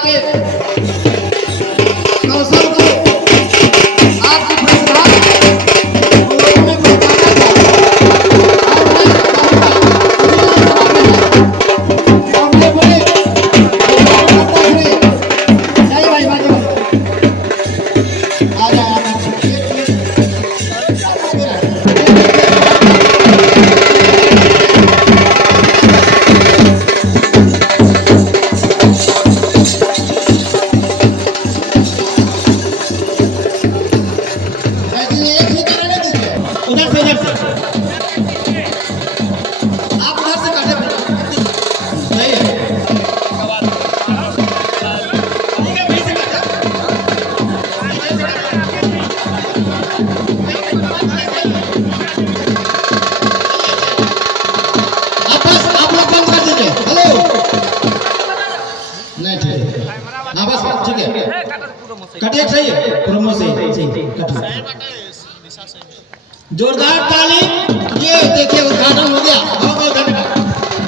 आपके कौशल को, आपकी प्रतिभा को लोगों में पहचाना था। और मैं बोले नहीं भाई बाजी आ जाओ कटिए सही है प्रोमो सही जोरदार ताली। ये देखिए उद्घाटन हो गया। बहुत बहुत धन्यवाद।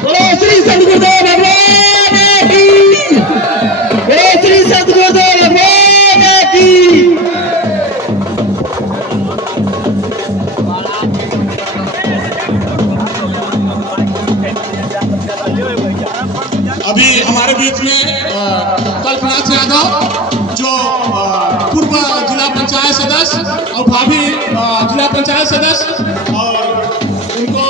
बोलो श्री सतगुरुदेव भगवान की, बोलो श्री सतगुरुदेव भगवान की। अभी हमारे बीच में कल्पनाथ यादव जो पूर्व जिला पंचायत सदस्य और भावी जिला पंचायत सदस्य, और उनको